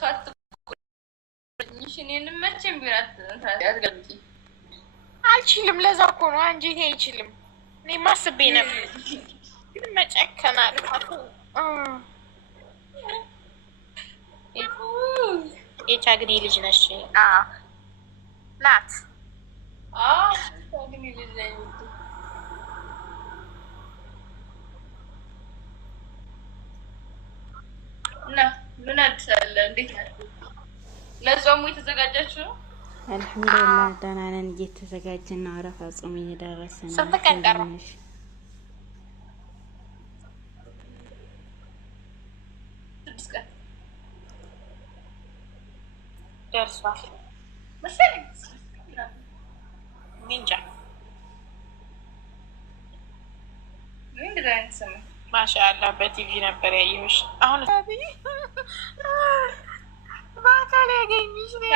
ተስፋ ትቆርጥኝሽ እኔንም መቼም ቢሆን አትገልጪ አልችልም። ለዛ እኮ ነው እንጂ ይሄ አይችልም። እኔ ማስቤ ነበር ግን መጨከን አልኳት። የቻግኒ ልጅ ነሽ ናት። ቻግኒ ልጅ ነኝ እና ምን አዲስ አለ? እንዴት ናችሁ? ለጾሙ የተዘጋጃችሁ ነው? አልሐምዱሊላህ ደህና ነን። እየተዘጋጀን ነው። አረፋ ጾም እየደረሰ ነው። ስንት ቀን ቀረ? ደርሷል መሰለኝ። እንጃ ምንድን ነው ያንሰማኝ? ማሻአላህ በቲቪ ነበር ያየሁሽ። አሁን በአካል ያገኝሽ ነው።